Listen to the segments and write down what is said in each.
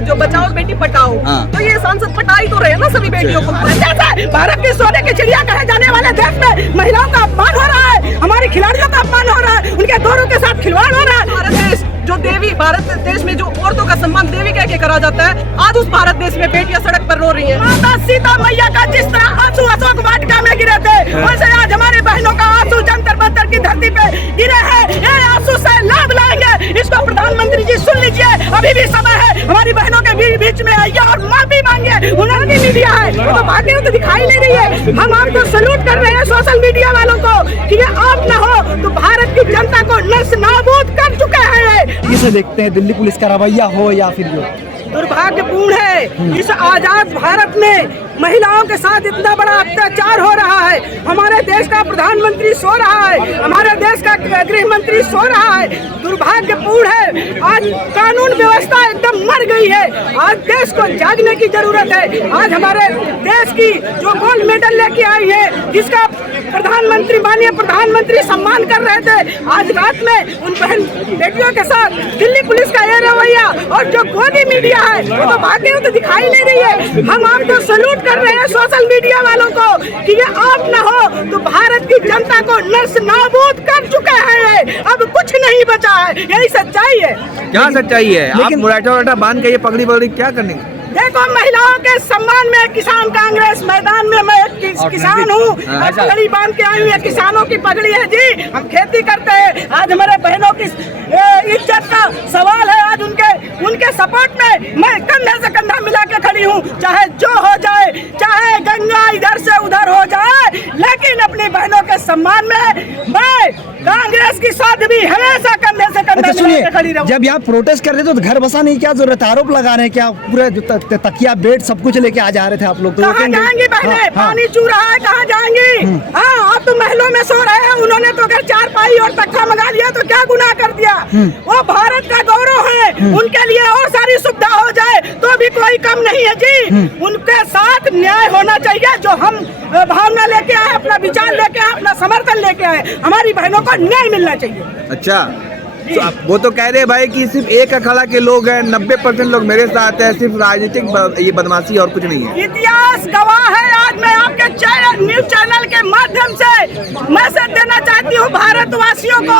जो बचाओ बेटी पटाओ, तो ये सांसद पटा ही तो रहे हैं ना सभी बेटियों को। जैसे भारत की सोने की चिड़िया कहे जाने वाले देश में महिलाओं का अपमान हो रहा है, हमारी खिलाड़ियों का अपमान हो रहा है, उनके गौरव के साथ खिलवाड़ हो रहा है। भारत देश जो देवी, भारत देश में जो औरतों का सम्मान देवी कह के करा जाता है, आज उस भारत देश में बेटियां सड़क पर रो रही हैं। माता सीता मैया का जिस तरह आंसू अशोक वाटिका में गिरे थे, वैसे आज हमारी बहनों का आंसू जंतर मंतर की धरती पे गिरे हैं। ये आंसू से लाभ लाएंगे, इसको प्रधानमंत्री जी सुन लीजिए, अभी भी समय है, हमारी बहनों के बीच में आइए और माफी मांगे। उन्होंने मीडिया है वो तो बातें तो दिखाई नहीं रही है। हम आपको सल्यूट कर रहे हैं सोशल मीडिया वालों को कि ये आप न हो तो भारत की जनता को नष्ट नाबूद कर चुके हैं। किसे देखते हैं, दिल्ली पुलिस का रवैया हो या फिर जो दुर्भाग्यपूर्ण है। इस आजाद भारत में महिलाओं के साथ इतना बड़ा अत्याचार हो रहा है। हमारे देश का प्रधानमंत्री सो रहा है, हमारे देश का गृह मंत्री सो रहा है। दुर्भाग्यपूर्ण है, आज कानून व्यवस्था एकदम मर गई है। आज देश को जागने की जरूरत है। आज हमारे देश की जो गोल्ड मेडल लेके आई है, जिसका प्रधानमंत्री, माननीय प्रधानमंत्री सम्मान कर रहे थे, आज रात में उन बहन बेटियों के साथ दिल्ली पुलिस का ये रवैया और जो गोदी मीडिया है वो तो बातें तो दिखाई नहीं रही है। हम आपको सल्यूट कर रहे हैं सोशल मीडिया वालों को कि ये आप न हो तो भारत की जनता को नष्ट नाबूद कर चुके हैं। अब कुछ नहीं बचा है, यही सच्चाई है। क्या सच्चाई है? आप मुराटा बांध के ये पगड़ी पगड़ी क्या करने? देखो, महिलाओं के सम्मान में किसान कांग्रेस मैदान में, मैं किसान हूँ, पगड़ी बांध के आई हूँ। किसानों की पगड़ी है जी, हम खेती करते हैं। आज हमारे बहनों की इज्जत का सवाल है। आज उनके सपोर्ट में मैं कंधे से कंधा मिला के खड़ी हूँ। चाहे जो हो जाए, चाहे गंगा इधर से उधर हो जाए, लेकिन अपनी बहनों के सम्मान में मैं कांग्रेस की साथ भी हमेशा कंधे से कंधा मिला के खड़ी रहूँ। जब यहाँ प्रोटेस्ट कर रहे थे तो घर बसा नहीं, क्या जरूरत? आरोप लगा रहे हैं क्या? पूरे तकिया बेड सब कुछ लेके आ जा रहे थे आप लोग? कहाँ जाएंगी बहनें? पानी चू रहा है, कहाँ जाएंगी? हाँ, आप तो महलों में सो रहे हैं, उन्होंने तो अगर चारपाई और तख्ता मंगा लिया तो क्या गुनाह कर दिया? वो भारत का गौरव है, उनके लिए और सारी सुविधा हो जाए तो भी कोई कम नहीं है जी। उनके साथ न्याय होना चाहिए। जो हम भावना लेके आए, अपना विचार लेके आए, अपना समर्थन लेके आए, हमारी बहनों को न्याय मिलना चाहिए। अच्छा, तो वो तो कह रहे हैं भाई कि सिर्फ एक अखाड़ा के लोग हैं, 90% लोग मेरे साथ हैं, सिर्फ राजनीतिक ये बदमाशी और कुछ नहीं है। इतिहास गवाह है। आज मैं आपके न्यूज चैनल के माध्यम से मैसेज देना चाहती हूँ भारतवासियों को।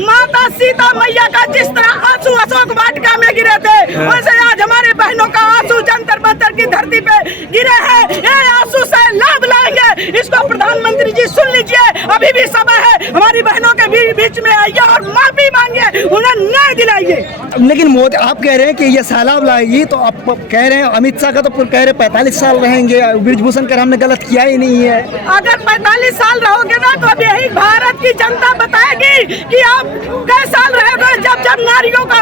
माता सीता मैया का जिस तरह आंसू अशोक वाटिका में गिरे थे, वैसे आज हमारी बहनों का आंसू जंतर मंतर की धरती पे गिरे हैं। ये आंसू से लाभ लाएंगे, इसको प्रधानमंत्री जी सुन लीजिए, अभी भी समय है, हमारी बहनों के बीच में आइए और माफी मांगिए, उन्हें न्याय दिलाइए। लेकिन मोदी आप कह रहे हैं कि ये सैलाब लाएगी, तो आप कह रहे हैं अमित शाह का तो कह रहे 45 साल रहेंगे। ब्रिजभूषण कर हमने गलत किया ही नहीं है। अगर 45 साल रहोगे ना तो अब यही भारत की जनता बताएगी कि आप कई साल रहोगे। जब जब नारियों का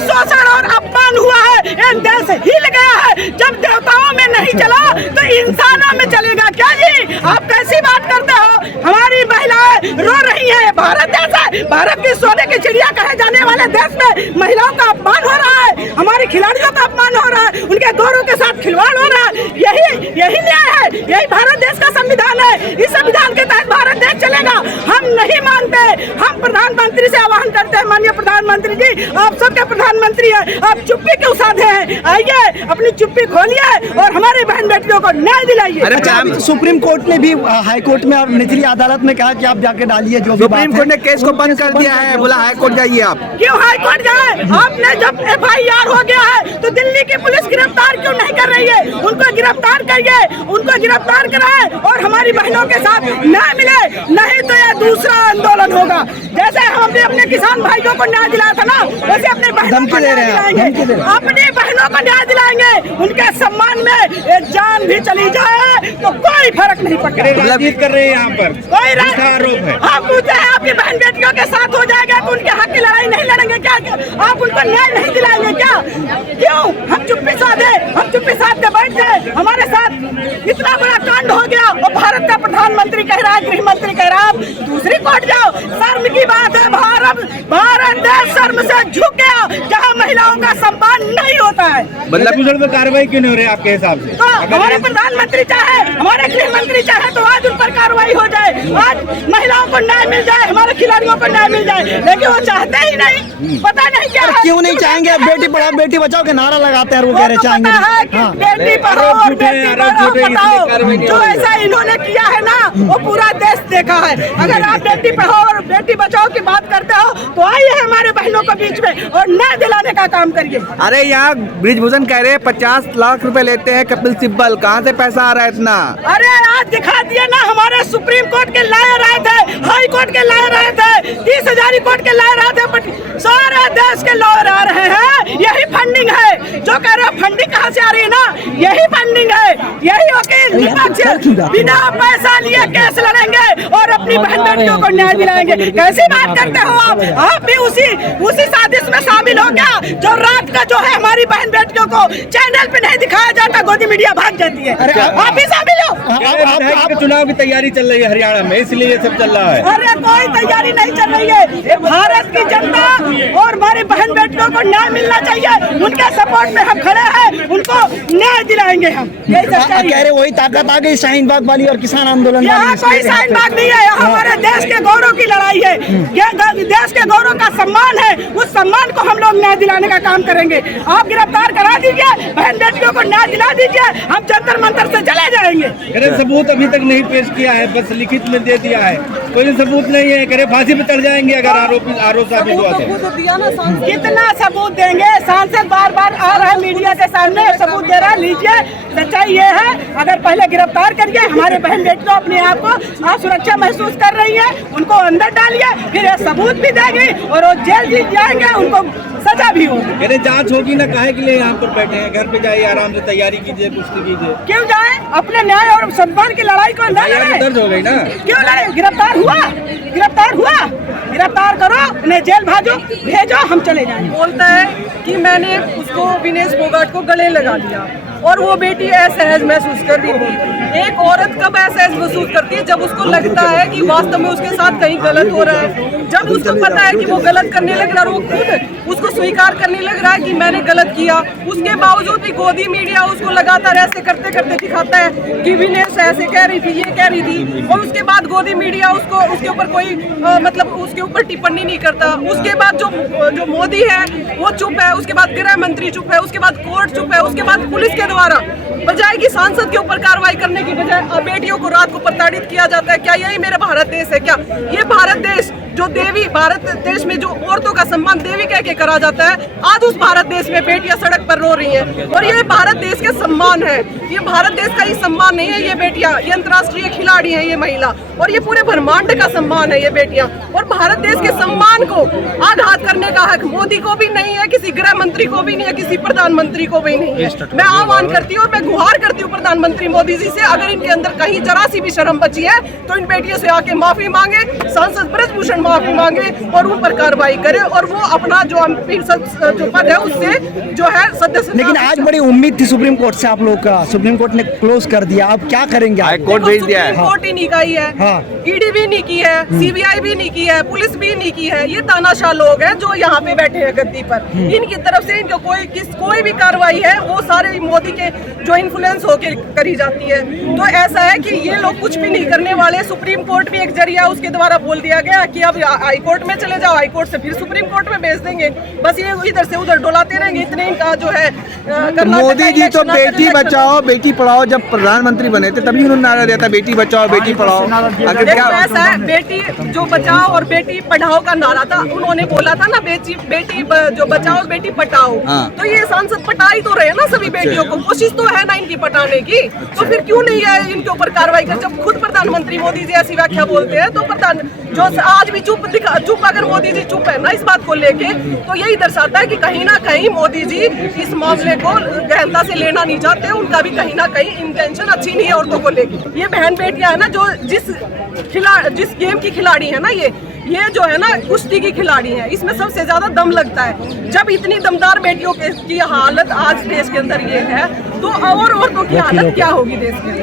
शोषण और अपमान हुआ है, एक देश हिल गया है। जब देवताओं में नहीं चला तो इंसानों में चलेगा क्या जी? आप कैसी बात करते हो? हमारी महिलाएं रो रही है। भारत ऐसा, भारत की सोने की चिड़िया कहे जाने वाले देश में महिलाओं का अपमान हो रहा है, हमारी खिलाड़ियों का अपमान हो रहा है, उनके गौरव के साथ खिलवाड़ हो रहा है। यही न्याय है, यही भारत देश का संविधान है। इस संविधान के तहत भारत देश चलेगा। हम नहीं मानते। हम प्रधानमंत्री से आह्वान करते हैं, माननीय प्रधानमंत्री जी, आप सबके प्रधानमंत्री हैं, आप चुप्पी क्यों साधे हैं? आइए, अपनी चुप्पी खोलिए और हमारी बहन बेटियों को न्याय दिलाइए। अच्छा, सुप्रीम कोर्ट ने भी, हाई कोर्ट में और निचली अदालत में कहा कि आप जाके डालिए जो भी। सुप्रीम कोर्ट ने केस को बंद कर दिया है, बोला हाई कोर्ट जाइए आप। क्यों हाई कोर्ट जाए? आपने जब FIR हो गया है तो दिल्ली की पुलिस गिरफ्तार क्यों नहीं कर रही है? उनको गिरफ्तार करिए, उनको गिरफ्तार कराए और हमारी बहनों के साथ न्याय मिले। नहीं तो यह दूसरा आंदोलन होगा। जैसे हम अपने किसान भाइयों को न्याय दिलाया था ना, वैसे अपने बहनों को न्याय दिलाएंगे, अपनी बहनों को न्याय दिलाएंगे। उनके सम्मान में एक जान भी चली जाए तो कोई फर्क नहीं पड़ेगा। राजनीति कर रहे हैं यहाँ पर, कोई आरोप है। आप पूछते हैं आपकी बहन बेटियों के साथ हो जाएगा तो उनके हक की लड़ाई नहीं लड़ेंगे क्या? आप उनको न्याय नहीं दिलाएंगे क्या? क्यों? हम चुप्पी साधे, हम चुप्पी साध के बैठ गए। हमारे साथ इतना बड़ा कांड हो गया और भारत का प्रधानमंत्री कह रहा है, गृह मंत्री कह रहा है दूसरी कोर्ट जाओ। शर्म की बात है, भारत देश शर्म से झुक गया जहाँ महिलाओं का सम्मान नहीं होता है। मतलब कार्रवाई क्यों नहीं हो रही आपके हिसाब से? तो हमारे प्रधानमंत्री चाहे, हमारे गृह मंत्री चाहे तो आज उन पर कार्रवाई हो जाए, आज महिलाओं को न्याय मिल जाए, हमारे खिलाड़ियों को न्याय मिल जाए, लेकिन वो चाहते ही नहीं। पता नहीं क्या है, क्यों नहीं चाहेंगे? बेटी पढ़ाओ बेटी बचाओ के नारा लगाते हैं, वो कह रहे चाहेंगे। हाँ। बेटी पढ़ाओ और बेटी पढ़ाओ, जो ऐसा इन्होंने किया है ना वो पूरा देश देखा है। अगर आप बेटी पढ़ाओ और बेटी बचाओ की बात करते हो तो आइए हमारे बहनों के बीच में और न्याय दिलाने का काम करिए। अरे यहाँ ब्रिजभूषण कह रहे हैं 50 लाख रुपए लेते हैं कपिल सिब्बल, कहाँ से पैसा आ रहा है इतना? अरे आज दिखा दिए ना, हमारे सुप्रीम कोर्ट के लॉयर आए थे, हाई कोर्ट के लॉयर आए थे, 30,000 कोर्ट के लॉयर आए थे, सारे देश के लॉयर आ रहे हैं। यही फंडिंग है, जो कह रहे हैं फंडिंग कहाँ से आ रही है ना, यही फंडिंग है। यही वकील विपक्ष बिना पैसा लिए केस लड़ेंगे और अपनी बहन बेटियों को न्याय दिलाएंगे। कैसी बात करते हो आप भी उसी साजिश में शामिल हो गया जो रात का जो है हमारी बहन बेटियों को चैनल पे नहीं दिखाया जाता, गोदी मीडिया भाग जाती है। आप भी शामिल हो। चुनाव की तैयारी चल रही है हरियाणा में, इसलिए ये सब चल रहा है। अरे कोई तैयारी नहीं चल रही है, ये भारत की जनता और हमारी बहन बेटियों को न्याय मिलना चाहिए, उनके सपोर्ट में हम खड़े हैं, उनको न्याय दिलाएंगे हम। यही सच्चाई कह रहे वही ताकत आ गई शाहीन बाग वाली और किसान आंदोलन यहाँ कोई शाहीन बाग नहीं है, यहाँ हमारे देश के गौरव की लड़ाई है, देश के गौरव का सम्मान है, उस सम्मान को हम लोग न्याय दिलाने का काम करेंगे। आप गिरफ्तार करा दीजिए, बहन बेटियों को न्याय दिला दीजिए, हम जंतर मंतर से चले जाएंगे। अरे सबूत अभी तक नहीं पेश किया है, बस लिखित में दे दिया है, कोई सबूत नहीं है। करे फांसी पे चढ़ जाएंगे अगर आरोप साबित हुआ तो। कितना सबूत देंगे? सांसद बार बार आ रहा है मीडिया के सामने, सबूत दे रहा है, लीजिए। सच्चाई ये है, अगर पहले गिरफ्तार करिए, हमारे बहन बेटियों अपने आप को असुरक्षा महसूस कर रही है, उनको अंदर डालिए, फिर ये सबूत भी देगी और वो जेल भी जाएंगे, उनको सजा भी होगी। अरे जांच होगी ना, काहे के लिए यहाँ पर बैठे हैं? घर पे जाइए, आराम से तैयारी कीजिए, कुश्ती कीजिए। क्यों जाए? अपने न्याय और सम्मान की लड़ाई को अंदर लड़े। दर्द हो गई ना, क्यों लड़े? गिरफ्तार हुआ, गिरफ्तार करो, उन्हें जेल भेजो, हम चले जाएंगे। बोलता है कि मैंने उसको विनेश फोगाट को गले लगा लिया और वो बेटी असहज महसूस कर रही थी। एक औरत कब असहज महसूस करती है? जब उसको लगता है कि वास्तव में उसके साथ कहीं गलत हो रहा है, जब उसको पता है कि वो गलत करने लग रहा है, वो खुद उसको स्वीकार करने लग रहा है कि मैंने गलत किया। उसके बावजूद भी गोदी मीडिया उसको लगातार ऐसे करते करते दिखाता है कि विनेश ऐसे कह रही थी, ये कह रही थी, और उसके बाद गोदी मीडिया उसको उसके ऊपर कोई मतलब उसके ऊपर टिप्पणी नहीं करता। उसके बाद जो मोदी है वो चुप है, उसके बाद गृह मंत्री चुप है, उसके बाद कोर्ट चुप है, उसके बाद पुलिस के द्वारा बजाय कि सांसद के ऊपर कार्रवाई करने की बजाय बेटियों को रात को प्रताड़ित किया जाता है। क्या यही मेरा भारत देश है? क्या ये भारत देश जो देवी, भारत देश में जो औरतों का सम्मान देवी कह के करा जाता है, आज उस भारत देश में बेटियां सड़क पर रो रही हैं और ये भारत देश के सम्मान है। ये भारत देश का ही सम्मान नहीं है, ये बेटियां, ये अंतर्राष्ट्रीय खिलाड़ी है ये महिला, और ये पूरे ब्रह्मांड का सम्मान है ये बेटियां। और भारत देश के सम्मान को आघात करने का हक मोदी को भी नहीं है, किसी गृह मंत्री को भी नहीं है, किसी प्रधानमंत्री को भी नहीं है। मैं आह्वान करती हूँ और मैं गुहार करती हूँ प्रधानमंत्री मोदी जी से, अगर इनके अंदर कहीं जरा सी भी शर्म बची है तो इन बेटियों से आके माफी मांगे, सांसद ब्रिजभूषण माफी मांगे और उन पर कार्रवाई करे और वो अपना जो पद है उससे जो है सदस्य। लेकिन आज बड़ी उम्मीद थी सुप्रीम कोर्ट से आप लोग का, सुप्रीम कोर्ट ने क्लोज कर दिया, अब क्या करेंगे? हाई कोर्ट भेज दिया है, कोर्ट ही नहीं गई है, ईडी भी नहीं की है, सीबीआई भी नहीं की है, पुलिस भी नहीं की है। ये तानाशाह लोग हैं जो यहाँ पे बैठे हैं गद्दी पर, इनकी तरफ से इनको कोई भी कार्रवाई है वो सारे मोदी के जो इन्फ्लुएंस होके करी जाती है। तो ऐसा है कि ये लोग कुछ भी नहीं करने वाले। सुप्रीम कोर्ट भी एक जरिया उसके द्वारा बोल दिया गया कि अब हाई कोर्ट में चले जाओ, हाई कोर्ट से फिर सुप्रीम कोर्ट में भेज देंगे, बस ये इधर से उधर डोलाते रहेंगे। इतने इनका जो है मोदी जी तो बेटी बचाओ बेटी पढ़ाओ जब प्रधानमंत्री बने थे तभी उन्होंने नारा दिया था बेटी बचाओ बेटी पढ़ाओ। आखिर क्या ऐसा है, बेटी जो बचाओ और बेटी पढ़ाओ का नारा था, उन्होंने बोला था ना बेटी जो बचाओ बेटी पढ़ाओ। तो ये सांसद पटा ही तो रहे ना सभी बेटियों को, कोशिश तो है ना इनकी पटाने की, तो फिर क्यों नहीं है इनके ऊपर कार्रवाई कर? जब खुद प्रधानमंत्री मोदी जी ऐसी व्याख्या बोलते हैं तो जो आज भी चुप अगर मोदी जी चुप है ना इस बात को लेके, तो यही दर्शाता है कि कहीं ना कहीं मोदी जी इस मामले को गहनता से लेना नहीं चाहते, उनका भी कहीं ना कहीं इंटेंशन अच्छी नहीं है औरतों को लेके। ये बहन बेटियां है ना जो जिस गेम की खिलाड़ी है ना, ये जो है ना कुश्ती की खिलाड़ी है, इसमें सबसे ज्यादा दम लगता है। जब इतनी दमदार बेटियों की हालत आज देश के अंदर ये है, तो और औरतों की हालत क्या होगी देश के?